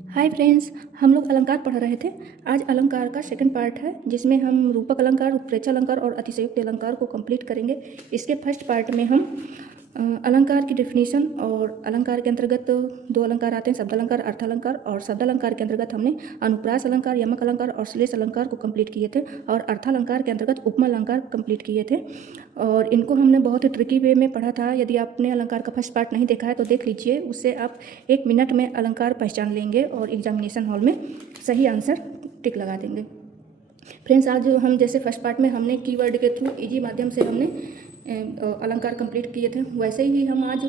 Hi friends, हम लोग अलंकार पढ़ रहे थे। आज अलंकार का सेकंड पार्ट है जिसमें हम रूपक अलंकार, उत्प्रेक्षा अलंकार और अतिशयोक्ति अलंकार को कंप्लीट करेंगे। इसके फर्स्ट पार्ट में हम अलंकार की डेफिनेशन और अलंकार के अंतर्गत दो अलंकार आते हैं, शब्द अलंकार, अर्थ अलंकार। और शब्द अलंकार के अंतर्गत हमने अनुप्रास अलंकार, यमक अलंकार और श्लेष अलंकार को कंप्लीट किए थे, और अर्थ अलंकार के अंतर्गत उपमा अलंकार कंप्लीट किए थे। और इनको हमने बहुत ही ट्रिकी वे में पढ़ा था। यदि आपने अलंकार का फर्स्ट पार्ट नहीं देखा है तो देख लीजिए, उससे आप 1 मिनट में अलंकार पहचान लेंगे और एग्जामिनेशन हॉल में सही आंसर टिक लगा देंगे। फ्रेंड्स, आज हम जैसे फर्स्ट पार्ट में हमने कीवर्ड के थ्रू इजी माध्यम से हमने अलंकार कंप्लीट किए थे, वैसे ही हम आज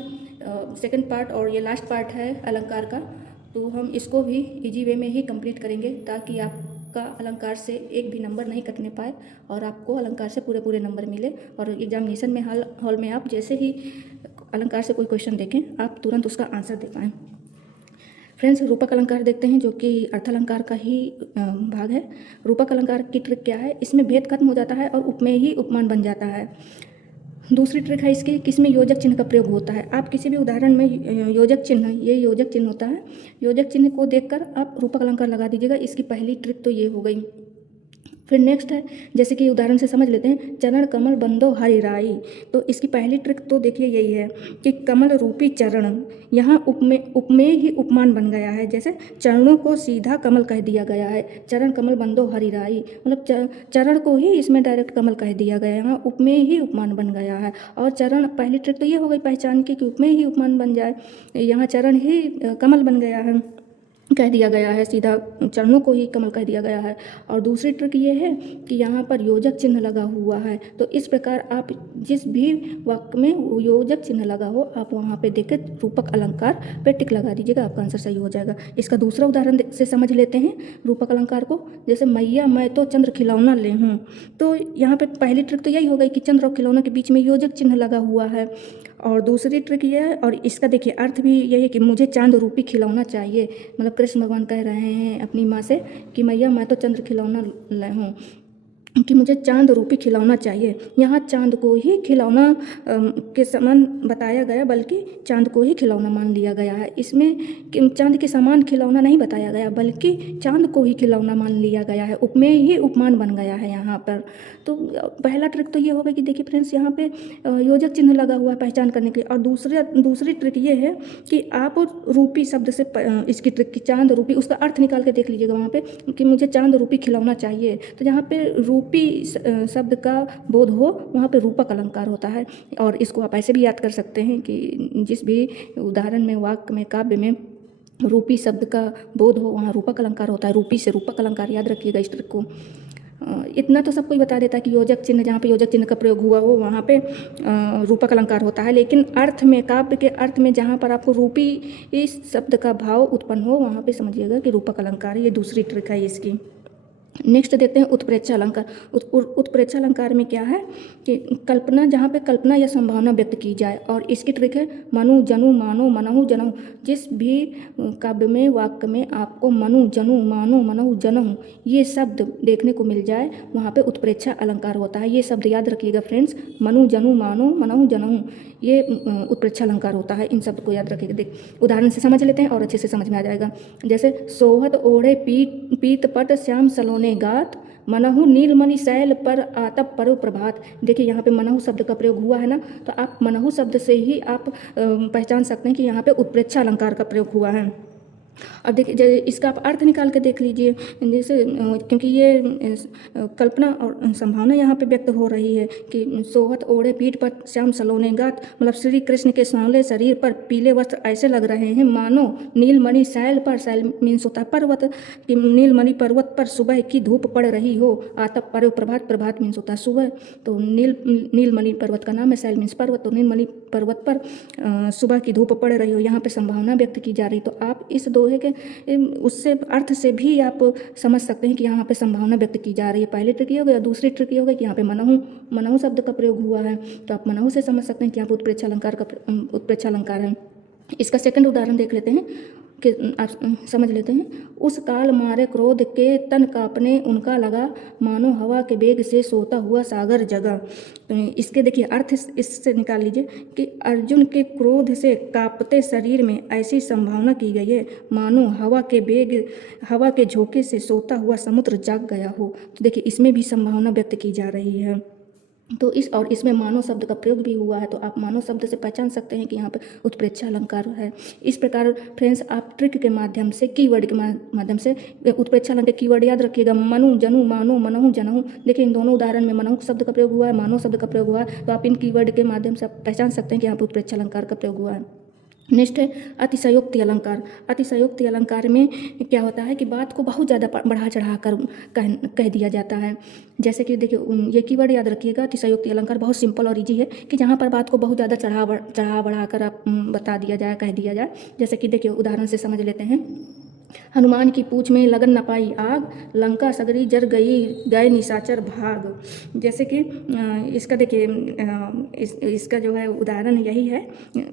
सेकंड पार्ट और ये लास्ट पार्ट है अलंकार का, तो हम इसको भी इजी वे में ही कंप्लीट करेंगे ताकि आपका अलंकार से एक भी नंबर नहीं कटने पाए और आपको अलंकार से पूरे पूरे नंबर मिले। और एग्जामिनेशन में हॉल में आप जैसे ही अलंकार से कोई क्वेश्चन देखें आप तुरंत उसका आंसर दे पाएँ। फ्रेंड्स, रूपक अलंकार देखते हैं जो कि अर्थ अलंकार का ही भाग है। रूपक अलंकार की ट्रिक क्या है, इसमें भेद खत्म हो जाता है और उपमेय ही उपमान बन जाता है। दूसरी ट्रिक है इसकी, किसमें योजक चिन्ह का प्रयोग होता है। आप किसी भी उदाहरण में योजक चिन्ह, ये योजक चिन्ह होता है, योजक चिन्ह को देखकर आप रूपक अलंकार लगा दीजिएगा। इसकी पहली ट्रिक तो ये हो गई। फिर नेक्स्ट है, जैसे कि उदाहरण से समझ लेते हैं, चरण कमल बंदो हरि राई। तो इसकी पहली ट्रिक तो देखिए यही है कि कमल रूपी चरण, यहाँ उपमेय ही उपमान बन गया है। जैसे चरणों को सीधा कमल कह दिया गया है, चरण कमल बंदो हरि राई, मतलब चरण को ही इसमें डायरेक्ट कमल कह दिया गया है, यहाँ उपमेय ही उपमान बन गया है। और चरण, पहली ट्रिक तो ये हो गई पहचान की कि उपमेय ही उपमान बन जाए, यहाँ चरण ही कमल बन गया है, कह दिया गया है, सीधा चरणों को ही कमल कह दिया गया है। और दूसरी ट्रिक ये है कि यहाँ पर योजक चिन्ह लगा हुआ है। तो इस प्रकार आप जिस भी वाक्य में योजक चिन्ह लगा हो आप वहाँ पे देख के रूपक अलंकार पे टिक लगा दीजिएगा, आपका आंसर सही हो जाएगा। इसका दूसरा उदाहरण से समझ लेते हैं रूपक अलंकार को। जैसे मैया मैं तो चंद्र खिलौना ले हूँ, तो यहाँ पे पहली ट्रिक तो यही हो गई कि चंद्र और खिलौना के बीच में योजक चिन्ह लगा हुआ है। और दूसरी ट्रिक ये है, और इसका देखिए अर्थ भी यही है कि मुझे चांद रूपी खिलौना चाहिए, मतलब कृष्ण भगवान कह रहे हैं अपनी माँ से कि मैया मैं तो चंद्र खिलौना ले हूँ, कि मुझे चांद रूपी खिलौना चाहिए। यहाँ चांद को ही खिलौना के समान बताया गया, बल्कि चांद को ही खिलौना मान लिया गया है। इसमें चांद के समान खिलौना नहीं बताया गया, बल्कि चांद को ही खिलौना मान लिया गया है, उपमेय ही उपमान बन गया है यहाँ पर। तो पहला ट्रिक तो ये होगा कि देखिए फ्रेंड्स, यहाँ पे योजक चिन्ह लगा हुआ है पहचान करने के लिए। और दूसरी ट्रिक ये है कि आप रूपी शब्द से इसकी ट्रिक की चांद रूपी, उसका अर्थ निकाल के देख लीजिएगा वहाँ पे कि मुझे चांद रूपी खिलौना चाहिए। तो जहाँ पे रूपी शब्द का बोध हो वहाँ पे रूपक अलंकार होता है। और इसको आप ऐसे भी याद कर सकते हैं कि जिस भी उदाहरण में, वाक्य में, काव्य में रूपी शब्द का बोध हो वहाँ रूपक अलंकार होता है। रूपी से रूपक अलंकार, याद रखिएगा इस ट्रिक को। इतना तो सबको ही बता देता है कि योजक चिन्ह, जहाँ पे योजक चिन्ह का प्रयोग हुआ हो वहाँ पे रूपक अलंकार होता है। लेकिन अर्थ में, काव्य के अर्थ में जहाँ पर आपको रूपी इस शब्द का भाव उत्पन्न हो वहाँ पे समझिएगा कि रूपक अलंकार। ये दूसरी ट्रिक है इसकी। नेक्स्ट देखते हैं उत्प्रेक्षा अलंकार। उत्प्रेक्षा अलंकार में क्या है कि कल्पना, जहाँ पे कल्पना या संभावना व्यक्त की जाए। और इसकी ट्रिक है मनु जनु मानो मनहु जनहु। जिस भी काव्य में, वाक्य में आपको मनु जनु मानो मनहु जनहु ये शब्द देखने को मिल जाए वहाँ पे उत्प्रेक्षा अलंकार होता है। ये शब्द याद रखिएगा फ्रेंड्स, मनु जनु मानो मनहु जनहु, ये उत्प्रेक्षा अलंकार होता है। इन शब्द को याद रखिएगा। देख उदाहरण से समझ लेते हैं और अच्छे से समझ में आ जाएगा। जैसे सोहत ओढ़े पीत पट श्याम सलोने गात, मनहु नीलमणि शैल पर आतप परु प्रभात। देखिए यहाँ पे मनहु शब्द का प्रयोग हुआ है ना, तो आप मनहु शब्द से ही आप पहचान सकते हैं कि यहाँ पे उत्प्रेक्षा अलंकार का प्रयोग हुआ है। अब देखिए इसका आप अर्थ निकाल के देख लीजिए। जैसे क्योंकि ये कल्पना और संभावना यहाँ पे व्यक्त हो रही है कि सोहत ओढ़े पीठ पर श्याम सलोने गात, मतलब श्री कृष्ण के सांवले शरीर पर पीले वस्त्र ऐसे लग रहे हैं मानो नीलमणि शैल पर, शैल मीन्स होता है पर्वत, कि नीलमणि पर्वत पर सुबह की धूप पड़ रही हो। आतप पर प्रभात, प्रभात मीन्स होता है सुबह, तो नीलमणि पर्वत का नाम है, शैल मीन्स पर्वत, तो नीलमणि पर्वत पर सुबह की धूप पड़ रही हो, यहाँ पे संभावना व्यक्त की जा रही। तो आप इस दोहे के उससे अर्थ से भी आप समझ सकते हैं कि यहाँ पे संभावना व्यक्त की जा रही है। पहली ट्रिक ये हो गया। दूसरी ट्रिक ये हो गई कि यहाँ पे मनहु शब्द का प्रयोग हुआ है, तो आप मनहु से समझ सकते हैं कि यहाँ पे उत्प्रेक्षा अलंकार है। इसका सेकंड उदाहरण देख लेते हैं। के आप समझ लेते हैं। उस काल मारे क्रोध के तन कांपने, उनका लगा मानो हवा के वेग से सोता हुआ सागर जगा। तो इसके देखिए अर्थ इससे निकाल लीजिए कि अर्जुन के क्रोध से कांपते शरीर में ऐसी संभावना की गई है मानो हवा के झोंके से सोता हुआ समुद्र जाग गया हो। तो देखिए इसमें भी संभावना व्यक्त की जा रही है। तो इसमें मानो शब्द का प्रयोग भी हुआ है, तो आप मानो शब्द से पहचान सकते हैं कि यहाँ पे उत्प्रेक्षा अलंकार है। इस प्रकार फ्रेंड्स आप ट्रिक के माध्यम से, कीवर्ड के माध्यम से उत्प्रेक्षा अलंकार के कीवर्ड याद रखिएगा, मनु, जनु, मानो, मनहु, जनहु। देखिए इन दोनों उदाहरण में मनहु शब्द का प्रयोग हुआ है, मानो शब्द का प्रयोग हुआ है, तो आप इन कीवर्ड के माध्यम से आप पहचान सकते हैं कि यहाँ पर उत्प्रेक्षा अलंकार का प्रयोग हुआ है। नेक्स्ट है अतिशयोक्ति अलंकार। अतिशयोक्ति अलंकार में क्या होता है कि बात को बहुत ज़्यादा बढ़ा चढ़ा कर कह दिया जाता है। जैसे कि देखिए ये कीवर्ड याद रखिएगा, अतिशयोक्ति अलंकार बहुत सिंपल और इजी है कि जहाँ पर बात को बहुत ज़्यादा चढ़ा बढ़ा कर आप बता दिया जाए, कह दिया जाए। जैसे कि देखिए उदाहरण से समझ लेते हैं। हनुमान की पूँछ में लगन न पाई आग, लंका सगरी जर गए निशाचर भाग। जैसे कि इसका देखिए इसका जो है उदाहरण यही है,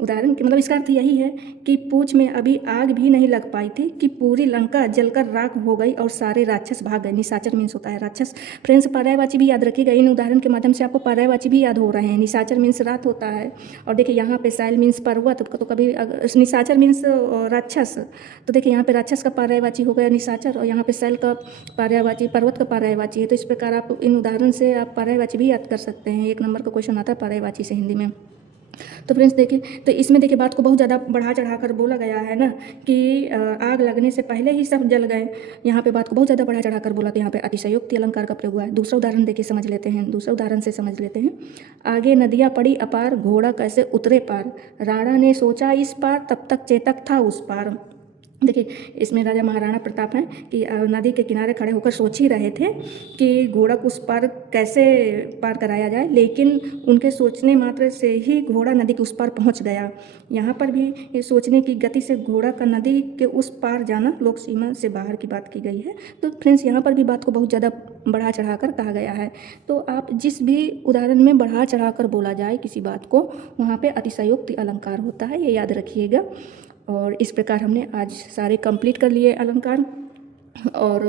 उदाहरण के मतलब इसका अर्थ यही है कि पूँछ में अभी आग भी नहीं लग पाई थी कि पूरी लंका जलकर राख हो गई और सारे राक्षस भाग गए। निशाचर मीन्स होता है राक्षस। फ्रेंड्स पर्यायवाची भी याद रखिएगा, इन उदाहरण के माध्यम से आपको पर्यायवाची भी याद हो रहे हैं। निशाचर मीन्स रात होता है, और देखिए यहाँ पे शैल मीन्स पर्वत, तो कभी निशाचर मीन्स राक्षस, तो देखिए यहाँ पे राक्षस का पर्यायवाची हो गया निशाचर, और यहाँ पे शैल का पर्यायवाची पर्वत का पर्यायवाची है। तो इस प्रकार आप इन उदाहरण से आप पर्यायवाची भी याद कर सकते हैं। 1 नंबर का क्वेश्चन आता है पर्यायवाची से हिंदी में। तो फ्रेंड्स देखिए, तो इसमें देखिए बात को बहुत ज़्यादा बढ़ा चढ़ा कर बोला गया है ना कि आग लगने से पहले ही सब जल गए। यहाँ पे बात को बहुत ज़्यादा बढ़ा चढ़ा कर बोला, तो यहाँ पे अतिशयोक्ति अलंकार का प्रयोग हुआ है। दूसरा उदाहरण देखिए समझ लेते हैं, दूसरा उदाहरण से समझ लेते हैं। आगे नदियाँ पड़ी अपार, घोड़ा कैसे उतरे पार, राणा ने सोचा इस पार, तब तक चेतक था उस पार। देखिए इसमें राजा महाराणा प्रताप हैं कि नदी के किनारे खड़े होकर सोच ही रहे थे कि घोड़ा को उस पार कैसे पार कराया जाए, लेकिन उनके सोचने मात्र से ही घोड़ा नदी के उस पार पहुंच गया। यहाँ पर भी ये सोचने की गति से घोड़ा का नदी के उस पार जाना लोक सीमा से बाहर की बात की गई है। तो फ्रेंड्स यहाँ पर भी बात को बहुत ज़्यादा बढ़ा चढ़ा कर कहा गया है। तो आप जिस भी उदाहरण में बढ़ा चढ़ा कर बोला जाए किसी बात को, वहाँ पर अतिशयोक्ति अलंकार होता है, ये याद रखिएगा। और इस प्रकार हमने आज सारे कंप्लीट कर लिए अलंकार, और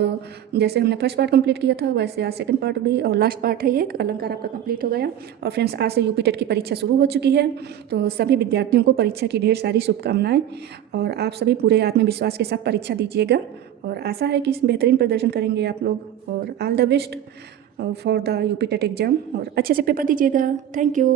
जैसे हमने फर्स्ट पार्ट कंप्लीट किया था वैसे आज सेकंड पार्ट भी और लास्ट पार्ट है ये अलंकार आपका कंप्लीट हो गया। और फ्रेंड्स आज से यूपी टेट की परीक्षा शुरू हो चुकी है, तो सभी विद्यार्थियों को परीक्षा की ढेर सारी शुभकामनाएं, और आप सभी पूरे आत्मविश्वास के साथ परीक्षा दीजिएगा, और आशा है कि बेहतरीन प्रदर्शन करेंगे आप लोग। और all the best for the UP TET exam, और अच्छे से पेपर दीजिएगा। Thank you.